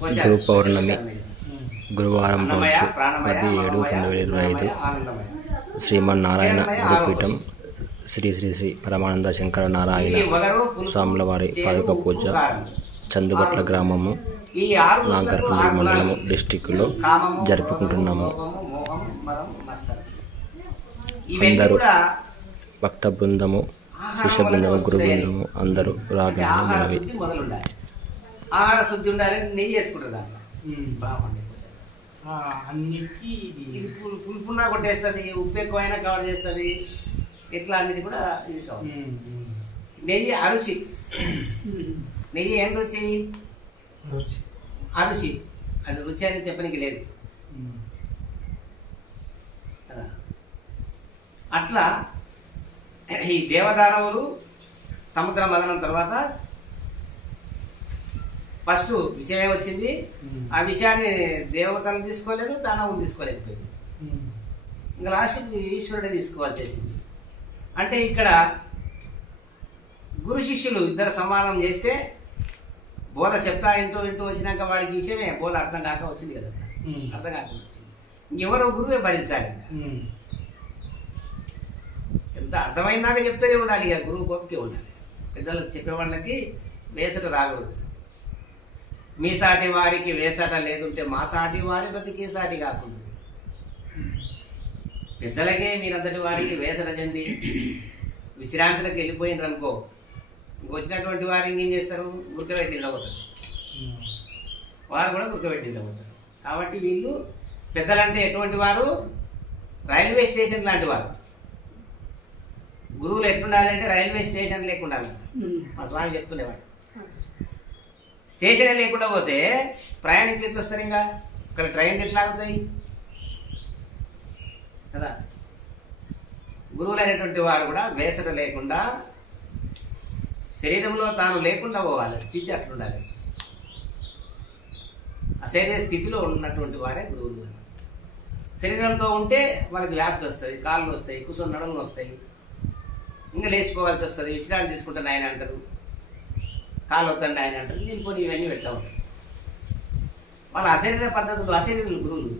గురు పౌర్ణమి గురువారం రోజు 10/7/2025 శ్రీమన్నారాయణ గురుపీఠం శ్రీ శ్రీ శ్రీ పరమానంద శంకర నారాయణ స్వాముల వారి పాదుక పూజ చందుబట్ల గ్రామము నాగర్కర్నూలు మండలము డిస్టిక్లో జరుపుకుంటున్నాము. అందరూ భక్త బృందము, శిష్య బృందము, గురు బృందము అందరూ రాగానే మనవి. ఆహార శుద్ధి ఉండాలని నెయ్యి వేసుకుంటారు దాంట్లో. ఇది పులుపున్నా కొట్టేస్తుంది, ఉప్పు ఎక్కువైనా కవర్ చేస్తుంది. ఇట్లా అన్నిటి కూడా ఇది కావాలి. నెయ్యి అరుచి, నెయ్యి ఏం రుచి? అరుచి. అది రుచి అని చెప్పడానికి లేదు కదా. అట్లా ఈ దేవదానవులు సముద్ర మదనం తర్వాత ఫస్ట్ విషయం ఏమొచ్చింది, ఆ విషయాన్ని దేవతలు తీసుకోలేదు, దానవులు తీసుకోలేకపోయింది. ఇంకా లాస్ట్కి ఈశ్వరుడే తీసుకోవాల్సి వచ్చింది. అంటే ఇక్కడ గురు శిష్యులు ఇద్దరు సమానం చేస్తే బోధ చెప్తా ఇంటూ వచ్చినాక వాడికి విషయమే బోధ అర్థం కాక వచ్చింది కదా, అర్థం కాకుండా వచ్చింది. ఇంకెవరో గురువే భరించాలి. ఎంత అర్థమైనాక చెప్తూనే ఉండాలి. ఇక గురువు కోపికే ఉండాలి. పెద్దలకు చెప్పేవాళ్ళకి వేసట రాకూడదు. మీ సాటి వారికి వేసట లేదుంటే మా సాటి వారి బ్రతికే సాటి కాకుండా, పెద్దలకే మీరంతటి వారికి వేసట చెంది విశ్రాంతిలోకి వెళ్ళిపోయినారు అనుకో, వచ్చినటువంటి వారు ఇంకేం చేస్తారు, గుర్కబెట్టి నిలబోతారు. వారు కూడా గుర్కబెట్టి నిలబోతారు. కాబట్టి వీళ్ళు పెద్దలంటే ఎటువంటి వారు, రైల్వే స్టేషన్ లాంటి వారు. గురువులు ఎట్లుండాలంటే రైల్వే స్టేషన్ లేకుండా మా స్వామి చెప్తుండేవాడు. స్టేషన్ లేకుండా పోతే ప్రయాణికులు ఎట్లా వస్తారు? ఇంకా ఇక్కడ ట్రైన్ ఎట్లా ఆగుతాయి కదా. గురువులు అనేటువంటి వారు కూడా వేసట లేకుండా శరీరంలో తాను లేకుండా పోవాలి. స్థితి అట్లుండాలి. అశరీర స్థితిలో ఉన్నటువంటి వారే గురువులు. శరీరంతో ఉంటే వాళ్ళకి వ్యాసులు వస్తుంది, కాళ్ళు వస్తాయి, కూర్చొని నడుములు వస్తాయి, ఇంకా లేచిపోవాల్సి వస్తుంది. విశ్రాంతి తీసుకుంటాను ఆయన అంటారు, కాలు వద్దండి ఆయన అంటారు. నేను పోనీ ఇవన్నీ పెడతా ఉంటాను. వాళ్ళ అశరీర పద్ధతులు, అశరీరులు గురువులు.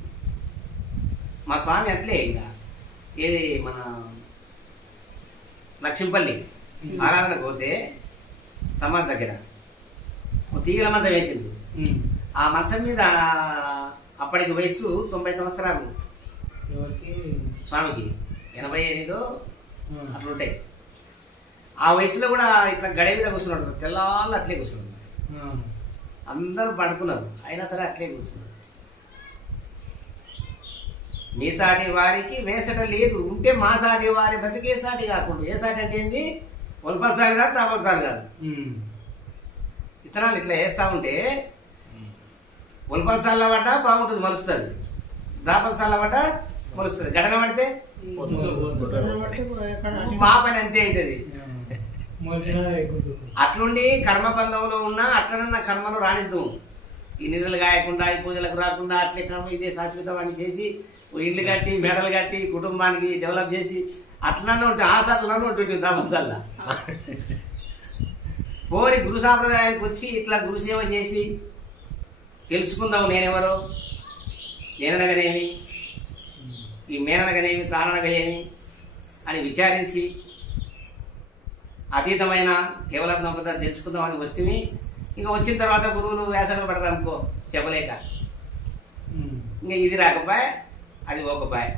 మా స్వామి అట్లే. ఇంకా ఏది మన లక్ష్మీపల్లి ఆరాధనకు పోతే సమాధి దగ్గర తీగల మంచం వేసింది. ఆ మంచం మీద అప్పటికి వయసు 90 సంవత్సరాలు. స్వామికి 88 అట్లుంటాయి. ఆ వయసులో కూడా ఇట్లా గడి మీద కూర్చున్నాడు. తెల్లాళ్ళు అట్లే కూర్చున్నాడు. అందరూ పడుకున్నారు, అయినా సరే అట్లే కూర్చున్నారు. మీ సాటి వారికి వేసట లేదు ఉంటే మా సాటి వారి బ్రతికే సాటి కాకుండా. ఏ సాటి అంటే ఏంది? ఒల్పల్సాలు కాదు, తాపల్సాలు కాదు. విత్తనాలు ఇట్లా వేస్తా ఉంటే ఒల్పల్సాల పడ్డ బాగుంటుంది, మలుస్తుంది. దాపల్సాల పడ్డ మలుస్తుంది. గడన పడితే మా పని అంతే అవుతుంది. అట్లుండి కర్మబంధంలో ఉన్నా అట్లనన్న కర్మలో రానిద్దాం. ఈ నిధులు కాయకుండా, ఈ పూజలకు రాకుండా అట్లే కర్మ ఇదే శాశ్వతం అని చేసి ఇల్లు కట్టి, మెడలు కట్టి, కుటుంబానికి డెవలప్ చేసి అట్లనే ఉంటుంది. ఆశలనే ఉంటుంది దాపల్సల్లా. పోని గురు సాంప్రదాయానికి వచ్చి ఇట్లా గురుసేవ చేసి తెలుసుకుందాం. నేనెవరో, నేననగనేమి, ఈ మేననగనేమి, తాననగా ఏమి అని విచారించి అతీతమైన కేవలం పద్ధతి తెలుసుకుందామని వస్తే ఇంకా వచ్చిన తర్వాత గురువులు వేసలు పడరు అనుకో, చెప్పలేక. ఇంకా ఇది రాకపోయా, అది పోకపోయా,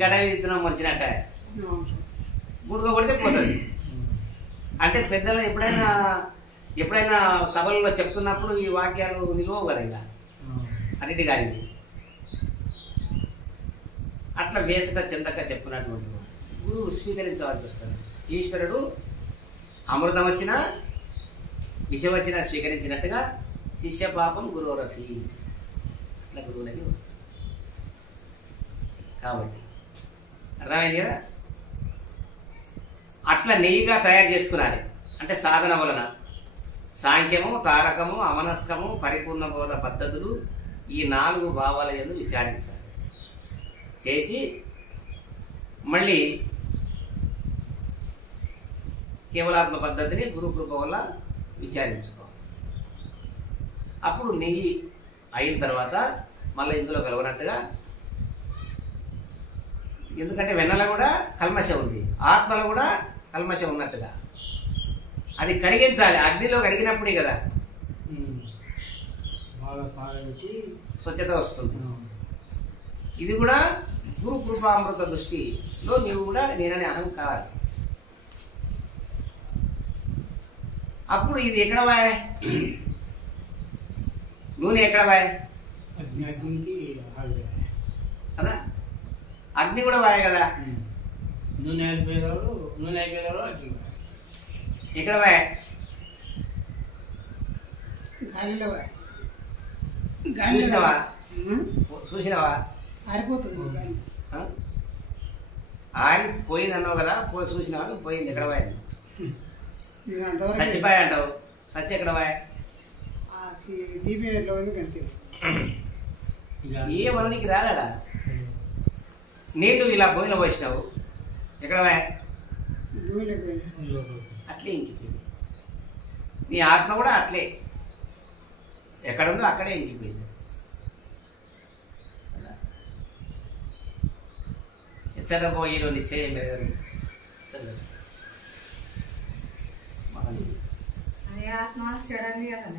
గడవి విత్తనం వచ్చినట్ట గుడుక కొడితే పోతుంది. అంటే పెద్దలు ఎప్పుడైనా సభలలో చెప్తున్నప్పుడు ఈ వాక్యాలు నిలువవు కదా. ఇంకా అన్నిటి కానీ అట్లా వేసట చెందక చెప్తున్నటువంటి గురువు స్వీకరించవలసి వస్తుంది. ఈశ్వరుడు అమృతం వచ్చినా విషం వచ్చినా స్వీకరించినట్టుగా శిష్య పాపం గురువురఫీ అట్లా గురువులకి వస్తుంది. కాబట్టి అర్థమైంది కదా. అట్లా నెయ్యిగా తయారు చేసుకున్నాలి. అంటే సాధన వలన సాంఖ్యము, తారకము, అమనస్కము, పరిపూర్ణ బోధ పద్ధతులు ఈ 4 భావాల యందు విచారించాలి. చేసి మళ్ళీ కేవలాత్మ పద్ధతిని గురు కృప వల్ల విచారించుకోవాలి. అప్పుడు నెయ్యి అయిన తర్వాత మళ్ళీ ఇందులో కలవనట్టుగా, ఎందుకంటే వెన్నెల కూడా కల్మషం ఉంది, ఆత్మలో కూడా కల్మషం ఉన్నట్టుగా అది కరిగించాలి. అగ్నిలో కరిగినప్పుడే కదా స్వచ్ఛత వస్తుంది. ఇది కూడా గురు కృపామృత దృష్టిలో నీవు కూడా నేననే అహం కావాలి. అప్పుడు ఇది ఎక్కడ వాయ్, నూనె ఎక్కడ వాయ్ కదా, అగ్ని కూడా వాయ్ కదా, ఎక్కడ వాయ్ చూసినవా, చూసినవా ఆరిపోయింది అన్నావు కదా, చూసినావా నువ్వు పోయింది ఎక్కడ వాయ్, చచ్చిపోయా అంటావు, సచ్చి ఎక్కడ వాయ్ ఏ మనకి రాలేడా, నీళ్ళు ఇలా పోయిన పోసినావు ఎక్కడ వాయ్ అట్లే ఇంకిపోయింది. నీ ఆత్మ కూడా అట్లే ఎక్కడుందో అక్కడే ఇంకిపోయింది. ఎచ్చకపోయిలో నిశ్చయం మెరగదు. ఆత్మ చెడని కదా